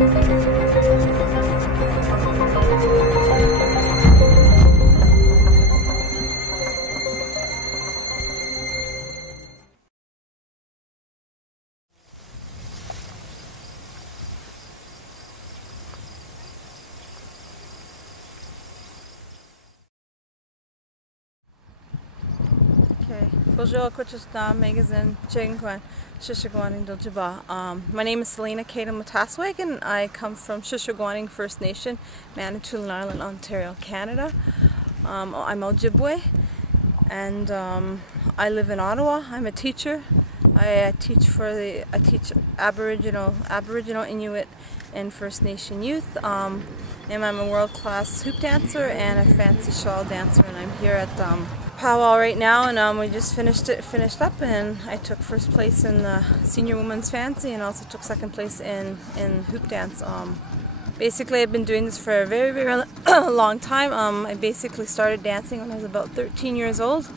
Bonjour, magazine, my name is Celina Cada-Mataswagon. I come from Shishagwaning First Nation, Manitoulin Island, Ontario, Canada. I'm Ojibwe, and I live in Ottawa. I'm a teacher. I teach Aboriginal, Inuit, and First Nation youth. And I'm a world-class hoop dancer and a fancy shawl dancer, and I'm here at powwow right now, and we just finished up, and I took first place in the senior women's fancy and also took second place in hoop dance. Basically, I've been doing this for a very, very long time. I basically started dancing when I was about 13 years old.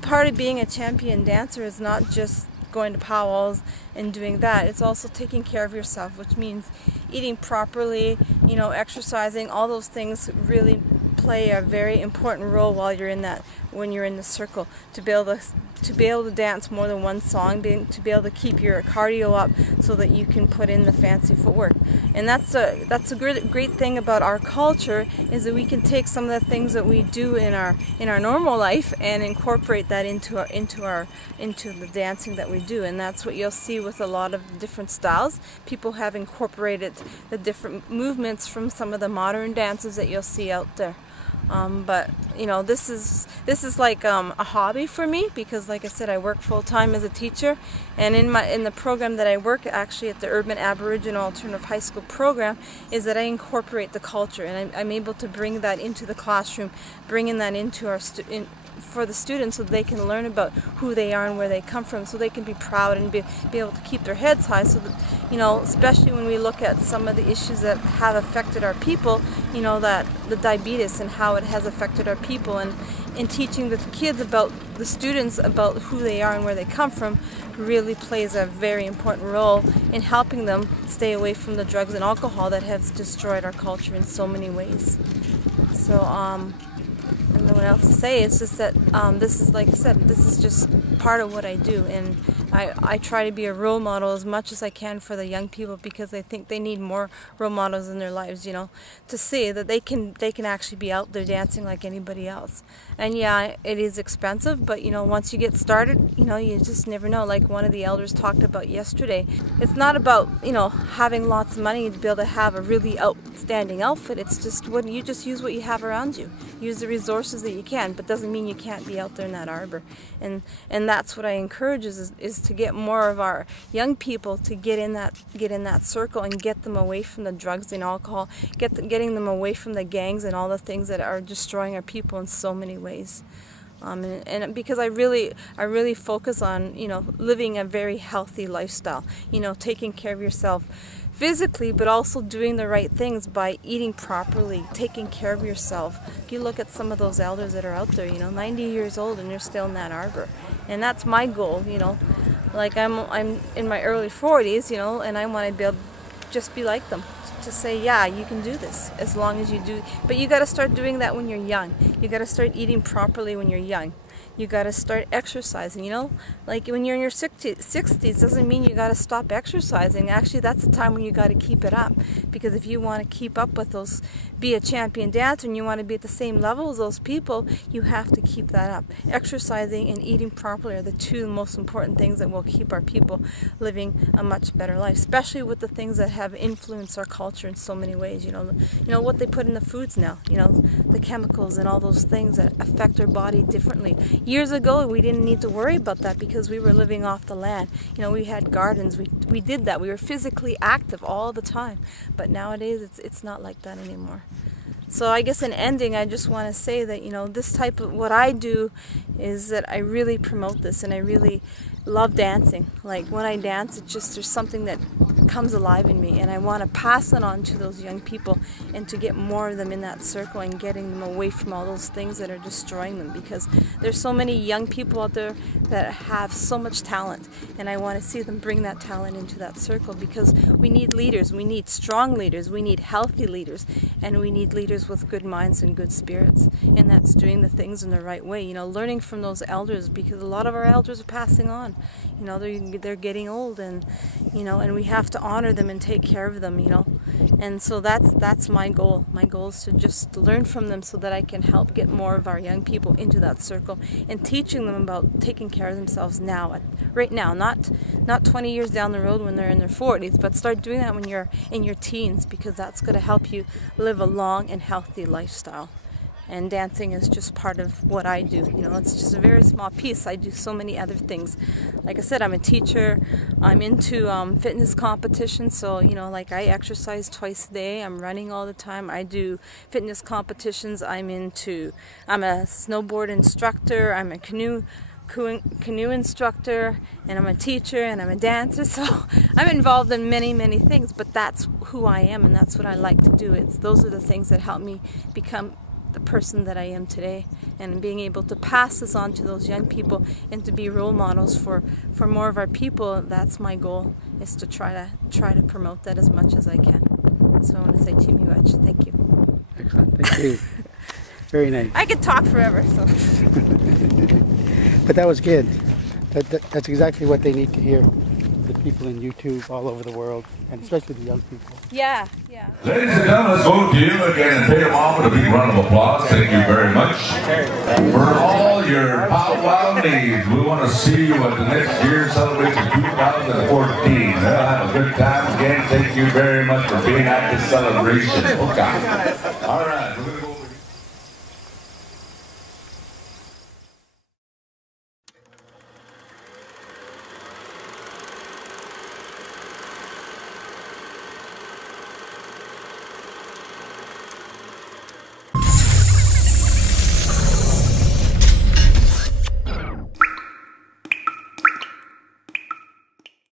Part of being a champion dancer is not just going to powwows and doing that. It's also taking care of yourself, which means eating properly, you know, exercising. All those things really play a very important role while you're in that, when you're in the circle, to be able to dance more than one song, to be able to keep your cardio up so that you can put in the fancy footwork. And that's a great thing about our culture, is that we can take some of the things that we do in our normal life and incorporate that into the dancing that we do. And that's what you'll see with a lot of different styles. People have incorporated the different movements from some of the modern dances that you'll see out there. But you know, this is like a hobby for me, because like I said, I work full-time as a teacher, and in the program that I work actually at the Urban Aboriginal Alternative High School program, is that I incorporate the culture, and I'm able to bring that into the classroom, bringing that into our for the students, so they can learn about who they are and where they come from, so they can be proud and be able to keep their heads high, so that, you know, especially when we look at some of the issues that have affected our people, you know, that the diabetes and how it has affected our people, and in teaching the kids about, the students, about who they are and where they come from, really plays a very important role in helping them stay away from the drugs and alcohol that has destroyed our culture in so many ways. So I don't know what else to say. It's just that this is, like I said, this is just part of what I do, and I try to be a role model as much as I can for the young people, because I think they need more role models in their lives, you know, to see that they can actually be out there dancing like anybody else. And yeah, it is expensive, but you know, once you get started, you know, you just never know. Like one of the elders talked about yesterday, it's not about, you know, having lots of money to be able to have a really outstanding outfit. It's just what you just use what you have around you. Use the resources that you can, but doesn't mean you can't be out there in that arbor. And that's what I encourage is to get more of our young people to get in that circle and get them away from the drugs and alcohol, getting them away from the gangs and all the things that are destroying our people in so many ways. And because I really focus on, you know, living a very healthy lifestyle, you know, taking care of yourself physically, but also doing the right things by eating properly, taking care of yourself. If you look at some of those elders that are out there, you know, 90 years old, and they're still in that arbor. And that's my goal, you know. Like I'm in my early 40s, you know, and I want to be able to just be like them. To say, yeah, you can do this as long as you do. But you got to start doing that when you're young. You got to start eating properly when you're young. You got to start exercising, you know? Like when you're in your 60s doesn't mean you got to stop exercising. Actually, that's the time when you got to keep it up. Because if you want to keep up with those, be a champion dancer, and you want to be at the same level as those people, you have to keep that up. Exercising and eating properly are the two most important things that will keep our people living a much better life, especially with the things that have influenced our culture in so many ways. You know what they put in the foods now, you know, the chemicals and all those things that affect our body differently. Years ago, we didn't need to worry about that because we were living off the land. You know, we had gardens. We did that. We were physically active all the time. But nowadays, it's not like that anymore. So I guess in ending, I just want to say that, you know, this type of what I do is that I really promote this, and I really love dancing. Like when I dance, it's just, there's something that comes alive in me, and I want to pass it on to those young people and to get more of them in that circle and getting them away from all those things that are destroying them, because there's so many young people out there that have so much talent, and I want to see them bring that talent into that circle, because we need leaders, we need strong leaders, we need healthy leaders, and we need leaders with good minds and good spirits, and that's doing the things in the right way, you know, learning from those elders, because a lot of our elders are passing on, you know, they're getting old, and you know, and we have to honor them and take care of them, you know. And so that's my goal. My goal is to just learn from them so that I can help get more of our young people into that circle and teaching them about taking care of themselves now, right now, not 20 years down the road when they're in their 40s, but start doing that when you're in your teens, because that's going to help you live a long and healthy lifestyle. And dancing is just part of what I do. You know, it's just a very small piece. I do so many other things. Like I said, I'm a teacher. I'm into fitness competitions. So, you know, like I exercise twice a day. I'm running all the time. I do fitness competitions. I'm a snowboard instructor. I'm a canoe instructor, and I'm a teacher, and I'm a dancer. So I'm involved in many things, but that's who I am, and that's what I like to do. Those are the things that help me become the person that I am today, and being able to pass this on to those young people and to be role models for more of our people. That's my goal, is to try to promote that as much as I can. So I want to say to you, Miwach, thank you. Excellent, thank you. Very nice. I could talk forever, so. But that was good. That's exactly what they need to hear. The people in YouTube all over the world, and especially the young people. Yeah. Ladies and gentlemen, let's go to you again and pay them off with a big round of applause. Thank you very much. For all your powwow needs, we want to see you at the next year's celebration 2014. Well, have a good time again. Thank you very much for being at this celebration. Okay. All right.